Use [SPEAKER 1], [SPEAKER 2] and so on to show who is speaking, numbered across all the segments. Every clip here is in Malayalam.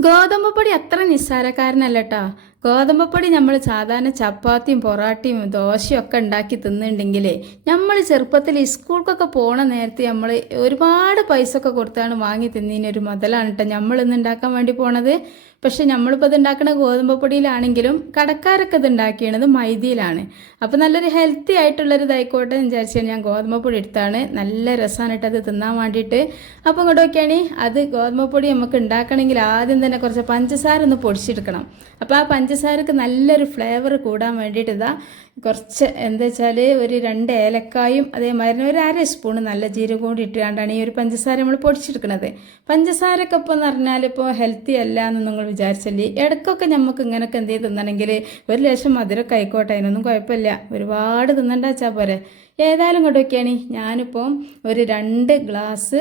[SPEAKER 1] ഗോതമ്പ് പൊടി അത്ര നിസ്സാരക്കാരനല്ല കേട്ടോ ഗോതമ്പ് പൊടി നമ്മൾ സാധാരണ ചപ്പാത്തിയും പൊറാട്ടയും ദോശയും ഒക്കെ ഉണ്ടാക്കി തിന്നുണ്ടെങ്കിൽ നമ്മൾ ചെറുപ്പത്തിൽ സ്കൂൾക്കൊക്കെ പോണ നേരത്തെ നമ്മൾ ഒരുപാട് പൈസ ഒക്കെ കൊടുത്താണ് വാങ്ങി തിന്നതിനൊരു മുതലാണ് കേട്ടോ നമ്മൾ ഇന്ന് ഉണ്ടാക്കാൻ വേണ്ടി പോണത്. പക്ഷെ നമ്മളിപ്പോൾ ഇത് ഉണ്ടാക്കുന്ന ഗോതമ്പ് പൊടിയിലാണെങ്കിലും കടക്കാരൊക്കെ ഇത് ഉണ്ടാക്കിയത് മൈദയിലാണ്. അപ്പോൾ നല്ലൊരു ഹെൽത്തി ആയിട്ടുള്ളൊരു ഇതായിക്കോട്ടെ എന്ന് വിചാരിച്ചാൽ ഞാൻ ഗോതമ്പ് പൊടി എടുത്താണ്. നല്ല രസമാണ് കേട്ടോ അത് തിന്നാൻ വേണ്ടിയിട്ട്. അപ്പോൾ ഇങ്ങോട്ട് നോക്കിയാണ് അത് ഗോതമ്പ് പൊടി നമുക്ക് ഉണ്ടാക്കണമെങ്കിൽ ആദ്യം തന്നെ കുറച്ച് പഞ്ചസാര ഒന്ന് പൊടിച്ചെടുക്കണം. അപ്പോൾ ആ പഞ്ചസാരക്ക് നല്ലൊരു ഫ്ലേവർ കൂടാൻ വേണ്ടിയിട്ട് ഇതാ കുറച്ച് എന്താ വെച്ചാൽ ഒരു രണ്ട് ഏലക്കായും അതേമാതിരി ഒരു അര സ്പൂൺ നല്ല ജീരകം കൂടി ഇട്ടുകൊണ്ടാണ് ഈ ഒരു പഞ്ചസാര നമ്മൾ പൊടിച്ചെടുക്കുന്നത്. പഞ്ചസാരയൊക്കെ ഇപ്പോൾ എന്ന് പറഞ്ഞാൽ ഇപ്പോൾ ഹെൽത്തി അല്ല എന്ന് നിങ്ങൾ വിചാരിച്ചല്ലേ? ഇടയ്ക്കൊക്കെ നമുക്ക് ഇങ്ങനെയൊക്കെ എന്ത് ചെയ്ത് തിന്നണമെങ്കിൽ ഒരു ലേശം മധുരമൊക്കെ ആയിക്കോട്ടെ അതിനൊന്നും കുഴപ്പമില്ല. ഒരുപാട് തിന്നണ്ട വെച്ചാൽ പോരെ. ഏതായാലും ഇങ്ങോട്ട് നോക്കിയാണ് ഞാനിപ്പോൾ ഒരു രണ്ട് ഗ്ലാസ്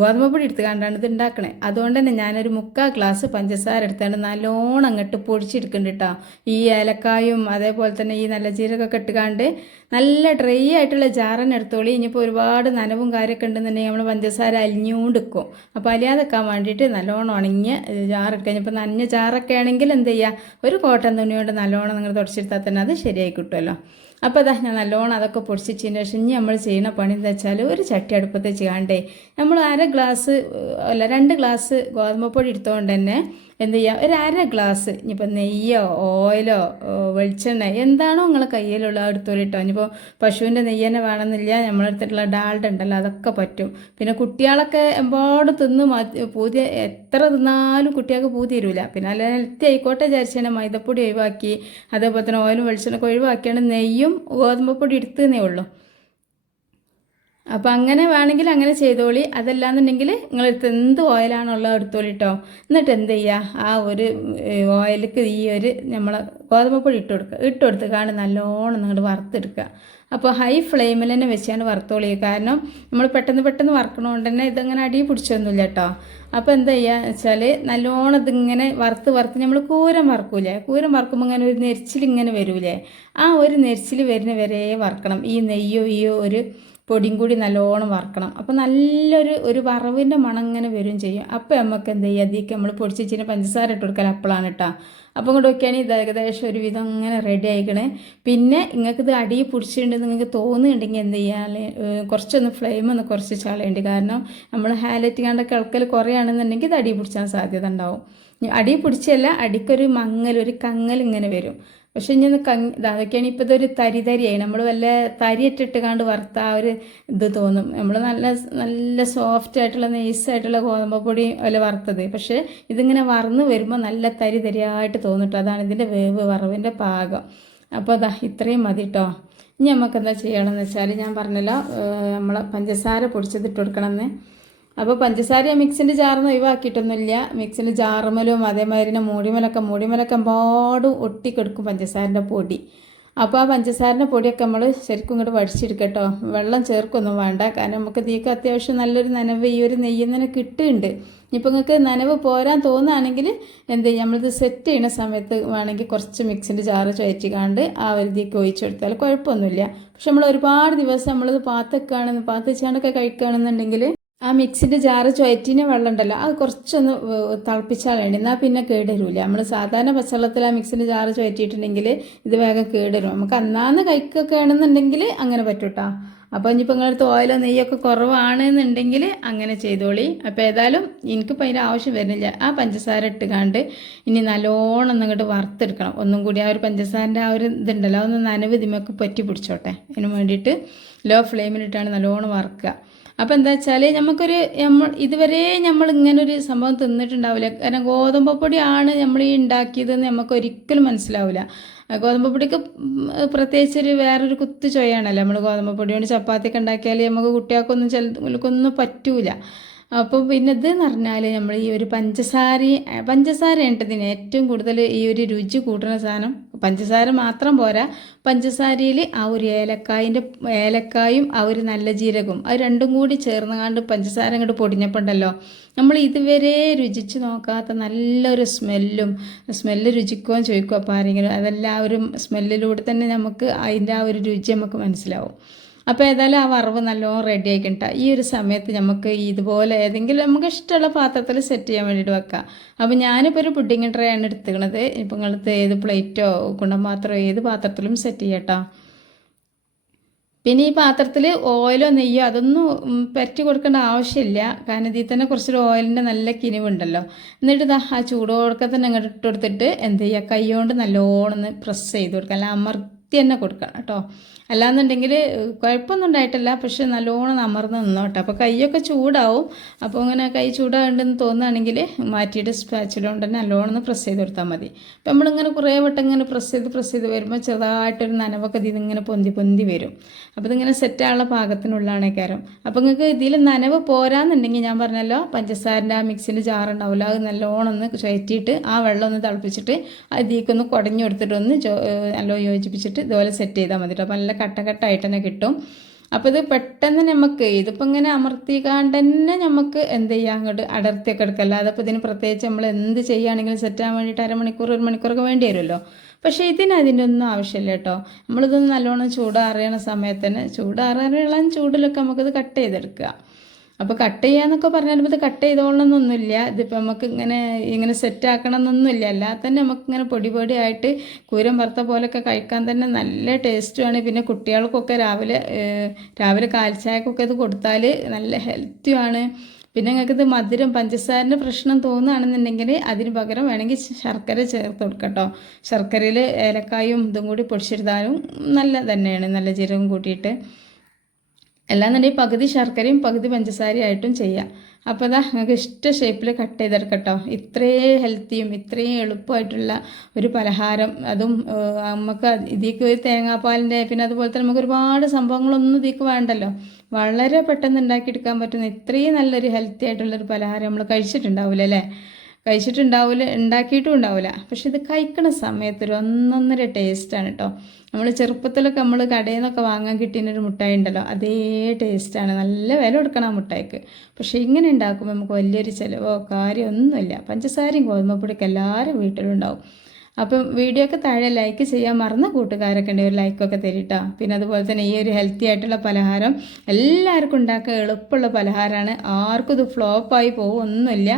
[SPEAKER 1] ഗോതമ്പ് പൊടി എടുത്ത് കണ്ടാണ് ഇത് ഉണ്ടാക്കണേ അതുകൊണ്ട് തന്നെ ഞാനൊരു മുക്കാൽ ഗ്ലാസ് പഞ്ചസാര എടുത്താണ് നല്ലോണം അങ്ങോട്ട് പൊടിച്ചെടുക്കുന്നുണ്ട് കേട്ടോ ഈ ഏലക്കായും അതേപോലെ തന്നെ ഈ നല്ല ജീരകമൊക്കെ ഇട്ടുകാണ്ട് നല്ല ഡ്രൈ ആയിട്ടുള്ള ജാറന്നെ എടുത്തോളി. ഇനിയിപ്പോൾ ഒരുപാട് നനവും കാര്യമൊക്കെ ഉണ്ടെന്നുണ്ടെങ്കിൽ നമ്മൾ പഞ്ചസാര അലിഞ്ഞുകൊണ്ട് നിൽക്കും അപ്പോൾ അലിയാതെക്കാൻ വേണ്ടിയിട്ട് നല്ലോണം ഉണങ്ങിയ ജാറൊക്കെ കഴിഞ്ഞപ്പോൾ നനഞ്ഞ ജാറൊക്കെ ആണെങ്കിൽ എന്ത് ചെയ്യുക ഒരു കോട്ടൻ തുണി കൊണ്ട് നല്ലോണം നിങ്ങൾ തുടച്ചെടുത്താൽ തന്നെ അത് ശരിയായി കിട്ടുമല്ലോ അപ്പോൾ അതാ ഞാൻ നല്ലോണം അതൊക്കെ പൊടിച്ചതിന് ശേഷം ഇനി നമ്മൾ ചെയ്യുന്ന പണി എന്താ വെച്ചാൽ ഒരു ചട്ടി അടുപ്പത്ത് ചെയ്യാണ്ടേ നമ്മൾ അര ഗ്ലാസ് അല്ല രണ്ട് ഗ്ലാസ് ഗോതമ്പ് പൊടി എടുത്തുകൊണ്ട് തന്നെ എന്ത് ചെയ്യുക ഒരു അര ഗ്ലാസ് ഇനിയിപ്പോൾ നെയ്യോ ഓയിലോ വെളിച്ചെണ്ണ എന്താണോ നിങ്ങളെ കയ്യിലുള്ള എടുത്തോളിട്ടോ ഇനിയിപ്പോൾ പശുവിന്റെ നെയ്യ് തന്നെ വേണമെന്നില്ല. നമ്മളെടുത്തിട്ടുള്ള ഡാൾഡ ഉണ്ടല്ലോ അതൊക്കെ പറ്റും. പിന്നെ കുട്ടികളൊക്കെ എമ്പാട് തിന്ന് പൂതി എത്ര തിന്നാലും കുട്ടികൾക്ക് പൂതി തരില്ല പിന്നെ അല്ല ഹെൽത്തി ആയിക്കോട്ടെ വിചാരിച്ചാൽ മൈദപ്പൊടി ഒഴിവാക്കി അതേപോലെ തന്നെ ഓയിലും വെളിച്ചെണ്ണ വെളിച്ചെണ്ണൊക്കെ ഒഴിവാക്കിയാണ് നെയ്യും ഗോതമ്പ് പൊടി എടുത്തതേ ഉള്ളൂ. അപ്പോൾ അങ്ങനെ വേണമെങ്കിൽ അങ്ങനെ ചെയ്തോളി. അതല്ലാന്നുണ്ടെങ്കിൽ നിങ്ങളെടുത്ത് എന്ത് ഓയിലാണുള്ളത് എടുത്തോളി കേട്ടോ എന്നിട്ട് എന്ത് ചെയ്യുക ആ ഒരു ഓയിലേക്ക് ഈ ഒരു നമ്മളെ ഗോതമ്പൊടി ഇട്ട് കൊടുക്കുക ഇട്ട് കൊടുത്ത് കാണും നല്ലോണം നിങ്ങൾ വറുത്തെടുക്കുക. അപ്പോൾ ഹൈ ഫ്ലെയിമിൽ തന്നെ വെച്ചാണ് വറുത്തോളി. കാരണം നമ്മൾ പെട്ടെന്ന് പെട്ടെന്ന് വറുക്കണോണ്ട് തന്നെ ഇതങ്ങനെ അടി പിടിച്ചൊന്നുമില്ല കേട്ടോ അപ്പോൾ എന്താ ചെയ്യുക വെച്ചാൽ നല്ലോണം ഇതിങ്ങനെ വറുത്ത് വറുത്ത് നമ്മൾ കൂരം വറക്കൂലേ? കൂരം വറക്കുമ്പോൾ ഇങ്ങനെ ഒരു നെരിച്ചിൽ ഇങ്ങനെ വരൂലേ? ആ ഒരു നെരിച്ചിൽ വരുന്ന വരെ വറക്കണം. ഈ നെയ്യോ ഈ ഒരു പൊടിയും കൂടി നല്ലോണം വറക്കണം. അപ്പോൾ നല്ലൊരു ഒരു വറവിന്റെ മണം ഇങ്ങനെ വരും ചെയ്യും. അപ്പോൾ നമുക്ക് എന്ത് ചെയ്യുക അതിലേക്ക് നമ്മൾ പൊടിച്ചിച്ചിന് പഞ്ചസാര ഇട്ട് കൊടുക്കൽ അപ്പോഴാണ് കേട്ടോ അപ്പോൾ ഇങ്ങോട്ട് നോക്കിയാണെങ്കിൽ ഇത് ഏകദേശം ഒരു വിധം ഇങ്ങനെ റെഡി ആയിക്കണേ. പിന്നെ നിങ്ങൾക്ക് ഇത് അടി പിടിച്ചിട്ടുണ്ടെന്ന് നിങ്ങൾക്ക് തോന്നുന്നുണ്ടെങ്കിൽ എന്ത് ചെയ്യാൻ കുറച്ചൊന്ന് ഫ്ലെയിം ഒന്ന് കുറച്ച് ചളയുണ്ട് കാരണം നമ്മൾ ഹാലറ്റ് കണ്ട കിളക്കൽ കുറയാണെന്നുണ്ടെങ്കിൽ ഇത് അടി പിടിച്ചാൻ സാധ്യത ഉണ്ടാവും. അടി പിടിച്ചല്ല അടിക്കൊരു മങ്ങൽ ഒരു കങ്ങൽ ഇങ്ങനെ വരും. പക്ഷെ ഒന്ന് കങ് അതൊക്കെയാണ് ഇപ്പോൾ ഇതൊരു തരി തരിയായി നമ്മൾ വല്ല തരിയറ്റിട്ട് കണ്ട് വറുത്ത ആ ഒരു ഇത് തോന്നും. നമ്മൾ നല്ല നല്ല സോഫ്റ്റ് ആയിട്ടുള്ള നൈസ് ആയിട്ടുള്ള ഗോതമ്പ് പൊടി വല്ല വറുത്തത്. പക്ഷേ ഇതിങ്ങനെ വറന്ന് വരുമ്പോൾ നല്ല തരി തരിയായിട്ട് തോന്നിട്ടോ. അതാണ് ഇതിന്റെ വേവ് വറവിന്റെ പാകം. അപ്പോൾ അതാ ഇത്രയും മതി കേട്ടോ ഇനി നമുക്ക് എന്താ ചെയ്യണമെന്ന് വെച്ചാൽ ഞാൻ പറഞ്ഞല്ലോ നമ്മൾ പഞ്ചസാര പൊടിച്ചത് ഇട്ട് കൊടുക്കണമെന്ന്. അപ്പോൾ പഞ്ചസാര മിക്സിന്റെ ജാറിന്ന് ഒഴിവാക്കിയിട്ടൊന്നുമില്ല. മിക്സിന്റെ ജാറുമലും അതേമാതിരി തന്നെ മൂടിമലൊക്കെ മൂടിമലൊക്കെ എമ്പാടും ഒട്ടിക്കെടുക്കും പഞ്ചസാരന്റെ പൊടി. അപ്പോൾ ആ പഞ്ചസാരന്റെ പൊടിയൊക്കെ നമ്മൾ ശരിക്കും ഇങ്ങോട്ട് വടിച്ചെടുക്കട്ടോ. വെള്ളം ചേർക്കൊന്നും വേണ്ട. കാരണം നമുക്ക് തീക്ക് അത്യാവശ്യം നല്ലൊരു നനവ് ഈ ഒരു നെയ്യിൽ നിന്ന് കിട്ടുന്നുണ്ട്. ഇപ്പം നിങ്ങൾക്ക് നനവ് പോരാൻ തോന്നുകയാണെങ്കിൽ എന്ത് ചെയ്യും? നമ്മളിത് സെറ്റ് ചെയ്യുന്ന സമയത്ത് വേണമെങ്കിൽ കുറച്ച് മിക്സിന്റെ ജാറ് ചുയറ്റിക്കാണ്ട് ആ ഒരു തീക്ക് ഒഴിച്ചെടുത്താൽ കുഴപ്പമൊന്നുമില്ല. പക്ഷെ നമ്മൾ ഒരുപാട് ദിവസം നമ്മളിത് പാത്തക്കാണെന്ന് പാത്തച്ചാണ്ടൊക്കെ കഴിക്കുകയാണെന്നുണ്ടെങ്കിൽ ആ മിക്സിന്റെ ജാറ് ചുയറ്റിന് വെള്ളം ഉണ്ടല്ലോ അത് കുറച്ചൊന്ന് തിളപ്പിച്ചാൽ വേണ്ടി. എന്നാൽ പിന്നെ കേടരൂല നമ്മൾ സാധാരണ പച്ചവെള്ളത്തിൽ ആ മിക്സിന്റെ ജാറ് ചുയറ്റിയിട്ടുണ്ടെങ്കിൽ ഇത് വേഗം കേടരും. നമുക്ക് അന്നാന്ന് കഴിക്കൊക്കെ ആണെന്നുണ്ടെങ്കിൽ അങ്ങനെ പറ്റൂട്ടോ അപ്പോൾ ഇനിയിപ്പോൾ നിങ്ങളടുത്ത് ഓയിലോ നെയ്യൊക്കെ കുറവാണെന്നുണ്ടെങ്കിൽ അങ്ങനെ ചെയ്തോളി. അപ്പോൾ ഏതായാലും എനിക്കിപ്പോൾ അതിന്റെ ആവശ്യം വരുന്നില്ല. ആ പഞ്ചസാര ഇട്ടുകാണ്ട് ഇനി നല്ലോണം അങ്ങോട്ട് വറുത്തെടുക്കണം. ഒന്നും കൂടി ആ ഒരു പഞ്ചസാരന്റെ ആ ഒരു ഇതുണ്ടല്ലോ അതൊന്ന് നനവ് ഇതിമൊക്കെ പറ്റി പിടിച്ചോട്ടെ. അതിന് വേണ്ടിയിട്ട് ലോ ഫ്ലെയിമിലിട്ടാണ് നല്ലോണം വറുക്കുക. അപ്പോൾ എന്താ വെച്ചാൽ നമുക്കൊരു നമ്മൾ ഇതുവരെ നമ്മൾ ഇങ്ങനൊരു സംഭവം തിന്നിട്ടുണ്ടാവില്ല. കാരണം ഗോതമ്പ് പൊടിയാണ് നമ്മൾ ഈ ഉണ്ടാക്കിയതെന്ന് നമുക്ക് ഒരിക്കലും മനസ്സിലാവില്ല ഗോതമ്പ് പൊടിക്ക് പ്രത്യേകിച്ച് ഒരു വേറൊരു കുത്തു ചൊയ്യാണല്ലോ. നമ്മൾ ഗോതമ്പ് പൊടി കൊണ്ട് ചപ്പാത്തിയൊക്കെ ഉണ്ടാക്കിയാൽ നമുക്ക് കുട്ടികൾക്കൊന്നും ചിലക്കൊന്നും പറ്റൂല. അപ്പോൾ പിന്നെ ഇതെന്ന് പറഞ്ഞാൽ നമ്മൾ ഈ ഒരു പഞ്ചസാര പഞ്ചസാര ഇതിന് ഏറ്റവും കൂടുതൽ ഈ ഒരു രുചി കൂട്ടുന്ന സാധനം. പഞ്ചസാര മാത്രം പോരാ പഞ്ചസാരയിൽ ആ ഒരു ഏലക്കായിന്റെ ഏലക്കായും ആ ഒരു നല്ല ജീരകവും അത് രണ്ടും കൂടി ചേർന്ന് കണ്ട് പഞ്ചസാര അങ്ങോട്ട് പൊടിഞ്ഞപ്പോണ്ടല്ലോ നമ്മൾ ഇതുവരെ രുചിച്ച് നോക്കാത്ത നല്ലൊരു സ്മെല്ലും സ്മെല്ല് രുചിക്കുമോ ചോദിക്കുമോ അപ്പോൾ ആരെങ്കിലും അതെല്ലാം ആ ഒരു സ്മെല്ലിലൂടെ തന്നെ നമുക്ക് അതിന്റെ ആ ഒരു രുചി നമുക്ക് മനസ്സിലാവും. അപ്പോൾ ഏതായാലും ആ വറവ് നല്ലോണം റെഡി ആയിക്കണ്ട ഈ ഒരു സമയത്ത് നമുക്ക് ഇതുപോലെ ഏതെങ്കിലും നമുക്ക് ഇഷ്ടമുള്ള പാത്രത്തിൽ സെറ്റ് ചെയ്യാൻ വേണ്ടിയിട്ട് വെക്കാം. അപ്പോൾ ഞാനിപ്പോൾ ഒരു പുഡിങ് ട്രേ ആണ് എടുത്തുക്കണത്. ഇപ്പം നിങ്ങൾക്ക് ഏത് പ്ലേറ്റോ കുണ്ടംപാത്രമോ ഏത് പാത്രത്തിലും സെറ്റ് ചെയ്യട്ടോ. പിന്നെ ഈ പാത്രത്തിൽ ഓയിലോ നെയ്യോ അതൊന്നും പരറ്റി കൊടുക്കേണ്ട ആവശ്യമില്ല. കാരണം ഇതിൽ തന്നെ കുറച്ചൊരു ഓയിലിന്റെ നല്ല കിനിവുണ്ടല്ലോ എന്നിട്ട് ഇതാ ആ ചൂടോടൊക്കെ തന്നെ അങ്ങോട്ട് ഇട്ട് കൊടുത്തിട്ട് എന്ത് ചെയ്യുക കൈ കൊണ്ട് നല്ലോണം പ്രസ് ചെയ്ത് കൊടുക്കുക. അല്ല അമർത്തി തന്നെ കൊടുക്കണം കേട്ടോ. അല്ലാന്നുണ്ടെങ്കിൽ കുഴപ്പമൊന്നും ഉണ്ടായിട്ടില്ല. പക്ഷെ നല്ലോണം അമർന്ന് നിന്നോട്ടെ. അപ്പോൾ കൈയൊക്കെ ചൂടാവും. അപ്പോൾ ഇങ്ങനെ കൈ ചൂടാകണ്ടെന്ന് തോന്നുകയാണെങ്കിൽ മാറ്റിയിട്ട് സ്പാച്ചിൽ കൊണ്ട് തന്നെ നല്ലോണം പ്രസ് ചെയ്ത് കൊടുത്താൽ മതി. അപ്പോൾ നമ്മളിങ്ങനെ കുറേ വട്ടം ഇങ്ങനെ പ്രസ് ചെയ്ത് പ്രസ് ചെയ്ത് വരുമ്പോൾ ചെറുതായിട്ടൊരു നനവൊക്കെ ഇതിൽ ഇങ്ങനെ പൊന്തി പൊന്തി വരും. അപ്പോൾ ഇതിങ്ങനെ സെറ്റായുള്ള പാകത്തിനുള്ളതാണ് കയറും അപ്പോൾ നിങ്ങൾക്ക് ഇതിൽ നനവ് പോരാന്നുണ്ടെങ്കിൽ ഞാൻ പറഞ്ഞല്ലോ പഞ്ചസാരന്റെ ആ മിക്സിന്റെ ജാറുണ്ടാവില്ല അത് നല്ലോണം ഒന്ന് ചുയറ്റിയിട്ട് ആ വെള്ളം ഒന്ന് തിളപ്പിച്ചിട്ട് അതിലേക്കൊന്ന് കുടഞ്ഞു കൊടുത്തിട്ട് ഒന്ന് നല്ലോ യോജിപ്പിച്ചിട്ട് ഇതുപോലെ സെറ്റ് ചെയ്താൽ മതി അപ്പോൾ നല്ല കട്ട കട്ടായിട്ട് തന്നെ കിട്ടും. അപ്പോൾ ഇത് പെട്ടെന്ന് നമുക്ക് ഇതിപ്പോൾ ഇങ്ങനെ അമർത്തിക്കാണ്ട് തന്നെ നമുക്ക് എന്ത് ചെയ്യാം? അങ്ങോട്ട് അടർത്തിയൊക്കെ എടുക്കാം. അല്ലാതെ ഇപ്പോൾ ഇതിന് പ്രത്യേകിച്ച് നമ്മൾ എന്ത് ചെയ്യുകയാണെങ്കിലും സെറ്റ് ആകാൻ വേണ്ടിയിട്ട് അരമണിക്കൂർ ഒരു മണിക്കൂറൊക്കെ വേണ്ടി വരുമല്ലോ. പക്ഷേ ഇതിന് അതിന്റെ ഒന്നും ആവശ്യമില്ല കേട്ടോ. നമ്മളിതൊന്ന് നല്ലോണം ചൂടാറിയണ സമയത്തിന് ചൂടാറാനുള്ള ചൂടിലൊക്കെ നമുക്കിത് കട്ട് ചെയ്തെടുക്കുക. അപ്പോൾ കട്ട് ചെയ്യാന്നൊക്കെ പറഞ്ഞാലും ഇത് കട്ട് ചെയ്തോളണമെന്നൊന്നുമില്ല ഇതിപ്പോൾ നമുക്ക് ഇങ്ങനെ ഇങ്ങനെ സെറ്റ് ആക്കണം എന്നൊന്നുമില്ല അല്ലാതെ തന്നെ നമുക്ക് ഇങ്ങനെ പൊടി പൊടി ആയിട്ട് കൂരം വറുത്ത പോലൊക്കെ കഴിക്കാൻ തന്നെ നല്ല ടേസ്റ്റുമാണ് പിന്നെ കുട്ടികൾക്കൊക്കെ രാവിലെ രാവിലെ കാൽച്ചായക്കൊക്കെ ഇത് കൊടുത്താൽ നല്ല ഹെൽത്തിയാണ് പിന്നെ നിങ്ങൾക്ക് ഇത് മധുരം പഞ്ചസാരന്റെ പ്രശ്നം തോന്നുകയാണെന്നുണ്ടെങ്കിൽ അതിന് പകരം വേണമെങ്കിൽ ശർക്കര ചേർത്ത് കൊടുക്കട്ടോ. ശർക്കരയിൽ ഏലക്കായും ഇതും കൂടി പൊടിച്ചിരുന്നാലും നല്ല തന്നെയാണ്. നല്ല ജീരകം കൂട്ടിയിട്ട്. അല്ലാന്നുണ്ടെങ്കിൽ പകുതി ശർക്കരയും പകുതി പഞ്ചസാരയും ആയിട്ടും ചെയ്യാം. അപ്പോൾ അതാ നിങ്ങൾക്ക് ഇഷ്ട ഷേപ്പിൽ കട്ട് ചെയ്തെടുക്കട്ടോ ഇത്രയും ഹെൽത്തിയും ഇത്രയും എളുപ്പമായിട്ടുള്ള ഒരു പലഹാരം. അതും നമുക്ക് ഇതിക്ക് ഒരു തേങ്ങാപ്പാലിന്റെ പിന്നെ അതുപോലെ തന്നെ നമുക്ക് ഒരുപാട് സംഭവങ്ങളൊന്നും ഇതിക്ക് വേണ്ടല്ലോ. വളരെ പെട്ടെന്ന് ഉണ്ടാക്കിയെടുക്കാൻ പറ്റുന്ന ഇത്രയും നല്ലൊരു ഹെൽത്തി ആയിട്ടുള്ളൊരു പലഹാരം നമ്മൾ കഴിച്ചിട്ടുണ്ടാവില്ല അല്ലേ കഴിച്ചിട്ടുണ്ടാവില്ല ഉണ്ടാക്കിയിട്ടും ഉണ്ടാവില്ല പക്ഷെ ഇത് കഴിക്കണ സമയത്ത് ഒരു ഒന്നൊന്നര ടേസ്റ്റാണ് കേട്ടോ നമ്മൾ ചെറുപ്പത്തിലൊക്കെ നമ്മൾ കടയിൽ നിന്നൊക്കെ വാങ്ങാൻ കിട്ടിയൊരു മുട്ടായി ഉണ്ടല്ലോ അതേ ടേസ്റ്റാണ് നല്ല വില കൊടുക്കണം ആ മുട്ടായിക്ക്. പക്ഷെ ഇങ്ങനെ ഉണ്ടാക്കുമ്പോൾ നമുക്ക് വലിയൊരു ചിലവോ കാര്യമൊന്നുമില്ല പഞ്ചസാരയും ഗോതമ്പപ്പൊടിയൊക്കെ എല്ലാവരും വീട്ടിലുണ്ടാവും. അപ്പം വീഡിയോ ഒക്കെ താഴെ ലൈക്ക് ചെയ്യാൻ മറന്ന കൂട്ടുകാരൊക്കെ ഉണ്ട് ഒരു ലൈക്കൊക്കെ തരിട്ടോ. പിന്നെ അതുപോലെ തന്നെ ഈ ഒരു ഹെൽത്തി ആയിട്ടുള്ള പലഹാരം എല്ലാവർക്കും ഉണ്ടാക്കാൻ എളുപ്പമുള്ള പലഹാരമാണ്. ആർക്കും ഇത് ഫ്ലോപ്പായി പോകും ഒന്നുമില്ല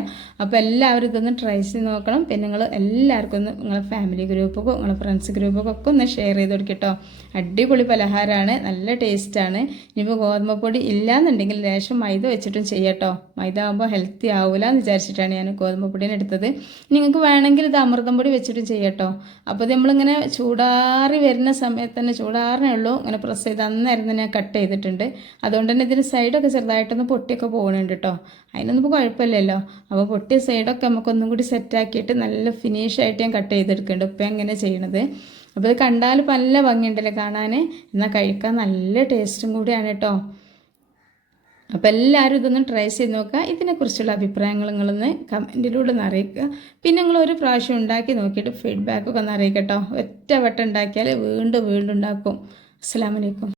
[SPEAKER 1] അപ്പോൾ എല്ലാവരും ഇതൊന്ന് ട്രൈ ചെയ്ത് നോക്കണം. പിന്നെ നിങ്ങൾ എല്ലാവർക്കും ഒന്ന് നിങ്ങളെ ഫാമിലി ഗ്രൂപ്പൊക്കെ നിങ്ങളെ ഫ്രണ്ട്സ് ഗ്രൂപ്പൊക്കെ ഒക്കെ ഒന്ന് ഷെയർ ചെയ്ത് കൊടുക്കട്ടോ അടിപൊളി പലഹാരമാണ്. നല്ല ടേസ്റ്റാണ് ഇനിയിപ്പോൾ ഗോതമ്പ് പൊടി ഇല്ലാന്നുണ്ടെങ്കിൽ ലേശം മൈദ വെച്ചിട്ടും ചെയ്യട്ടോ മൈദ ആകുമ്പോൾ ഹെൽത്തി ആവില്ല എന്ന് വിചാരിച്ചിട്ടാണ് ഞാൻ ഗോതമ്പ് പൊടിനെ എടുത്തത്. നിങ്ങൾക്ക് വേണമെങ്കിൽ ഇത് അമൃതം പൊടി വെച്ചിട്ടും ചെയ്യട്ടോ അപ്പോൾ നമ്മളിങ്ങനെ ചൂടാറി വരുന്ന സമയത്ത് തന്നെ ചൂടാറിനേ ഉള്ളൂ. ഇങ്ങനെ പ്രസ് ചെയ്ത് അന്നേരം തന്നെ കട്ട് ചെയ്തിട്ടുണ്ട്. അതുകൊണ്ട് തന്നെ ഇതിന് സൈഡൊക്കെ ചെറുതായിട്ടൊന്ന് പൊട്ടിയൊക്കെ പോകുന്നുണ്ട് കേട്ടോ. അതിനൊന്നും ഇപ്പോൾ കുഴപ്പമില്ലല്ലോ. അപ്പോൾ പൊട്ടിയ സൈഡൊക്കെ നമുക്കൊന്നും കൂടി സെറ്റാക്കിയിട്ട് നല്ല ഫിനിഷ് ആയിട്ട് ഞാൻ കട്ട് ചെയ്തെടുക്കുന്നുണ്ട്. ഇപ്പം എങ്ങനെ ചെയ്യണത്? അപ്പോൾ ഇത് കണ്ടാൽ നല്ല ഭംഗിയുണ്ടല്ലോ കാണാൻ എന്നാൽ കഴിക്കാൻ നല്ല ടേസ്റ്റും കൂടിയാണ് കേട്ടോ. അപ്പോൾ എല്ലാവരും ഇതൊന്ന് ട്രൈ ചെയ്ത് നോക്കുക. ഇതിനെക്കുറിച്ചുള്ള അഭിപ്രായങ്ങൾ നിങ്ങളൊന്ന് കമന്റിലൂടെ ഒന്ന് അറിയിക്കുക. പിന്നെ നിങ്ങൾ ഒരു പ്രാവശ്യം ഉണ്ടാക്കി നോക്കിയിട്ട് ഫീഡ്ബാക്കൊക്കെ ഒന്ന് അറിയിക്കട്ടോ. ഒറ്റ വട്ടം ഉണ്ടാക്കിയാൽ വീണ്ടും വീണ്ടും ഉണ്ടാക്കും. അസ്സാം വലൈക്കും